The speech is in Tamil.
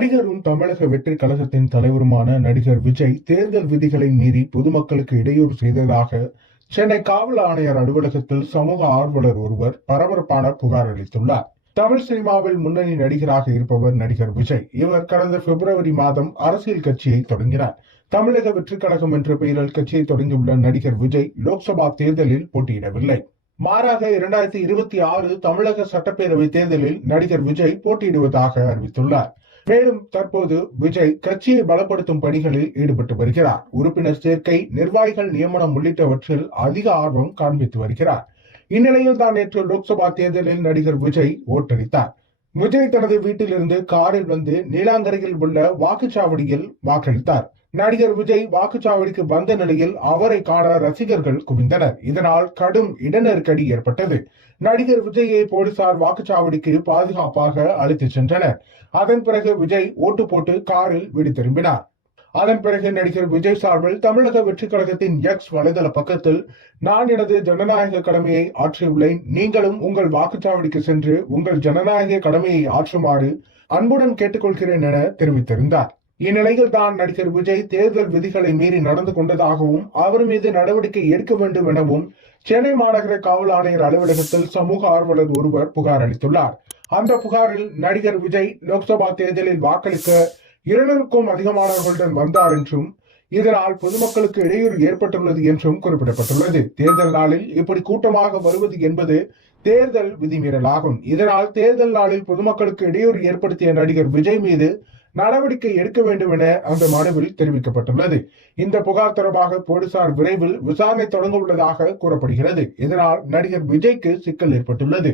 நடிகரும் தமிழக வெற்றி கழகத்தின் தலைவருமான நடிகர் விஜய் தேர்தல் விதிகளை மீறி பொதுமக்களுக்கு இடையூறு செய்ததாக சென்னை காவல் ஆணையர் அலுவலகத்தில் சமூக ஆர்வலர் ஒருவர் பரபரப்பான புகார் அளித்துள்ளார். தமிழ் சினிமாவில் முன்னணி நடிகராக இருப்பவர் நடிகர் விஜய். இவர் கடந்த பிப்ரவரி மாதம் அரசியல் கட்சியை தொடங்கினார். தமிழக வெற்றி கழகம் என்ற பெயரில் கட்சியை தொடங்கியுள்ள நடிகர் விஜய் லோக்சபா தேர்தலில் போட்டியிடவில்லை. மாறாக 2026 தமிழக சட்டப்பேரவை தேர்தலில் நடிகர் விஜய் போட்டியிடுவதாக அறிவித்துள்ளார். மேலும் தற்போது விஜய் கட்சியை பலப்படுத்தும் பணிகளில் ஈடுபட்டு வருகிறார். உறுப்பினர் சேர்க்கை, நிர்வாகிகள் நியமனம் உள்ளிட்டவற்றில் அதிக ஆர்வம் காண்பித்து வருகிறார். இந்நிலையில் தான் நேற்று லோக்சபா தேர்தலில் நடிகர் விஜய் ஓட்டளித்தார். விஜய் தனது வீட்டிலிருந்து காரில் வந்து நீலாங்கரையில் உள்ள வாக்குச்சாவடியில் வாக்களித்தார். நடிகர் விஜய் வாக்குச்சாவடிக்கு வந்த நிலையில் அவரை காண ரசிகர்கள் குவிந்தனர். இதனால் கடும் இடநெருக்கடி ஏற்பட்டது. நடிகர் விஜயை போலீசார் வாக்குச்சாவடிக்கு பாதுகாப்பாக அழைத்துச் சென்றனர். அதன் பிறகு விஜய் ஓட்டு போட்டு காரில் வீடு திரும்பினார். அதன் பிறகு நடிகர் விஜய் சார்பில் தமிழக வெற்றி கழகத்தின் எக்ஸ் வலைதள பக்கத்தில், நான் எனது ஜனநாயக கடமையை ஆற்றியுள்ளேன், நீங்களும் உங்கள் வாக்குச்சாவடிக்கு சென்று உங்கள் ஜனநாயக கடமையை ஆற்றுமாறு அன்புடன் கேட்டுக்கொள்கிறேன் என தெரிவித்திருந்தார். இந்நிலையில் தான் நடிகர் விஜய் தேர்தல் விதிகளை மீறி நடந்து கொண்டதாகவும் அவர் மீது நடவடிக்கை எடுக்க வேண்டும் எனவும் சென்னை மாநகர காவல் ஆணையர் அலுவலகத்தில் சமூக ஆர்வலர் ஒருவர் புகார் அளித்துள்ளார். அந்த புகாரில் நடிகர் விஜய் லோக்சபா தேர்தலில் வாக்களிக்க 200க்கும் அதிகமானவர்களுடன் வந்தார் என்றும் இதனால் பொதுமக்களுக்கு இடையூறு ஏற்பட்டுள்ளது என்றும் குறிப்பிடப்பட்டுள்ளது. தேர்தல் நாளில் இப்படி கூட்டமாக வருவது என்பது தேர்தல் விதிமீறலாகும். இதனால் தேர்தல் நாளில் பொதுமக்களுக்கு இடையூறு ஏற்படுத்திய நடிகர் விஜய் மீது நடவடிக்கை எடுக்க வேண்டும் என அந்த மனுவில் தெரிவிக்கப்பட்டுள்ளது. இந்த புகார் தொடர்பாக போலீசார் விரைவில் விசாரணை தொடங்க உள்ளதாக கூறப்படுகிறது. இதனால் நடிகர் விஜய்க்கு சிக்கல் ஏற்பட்டுள்ளது.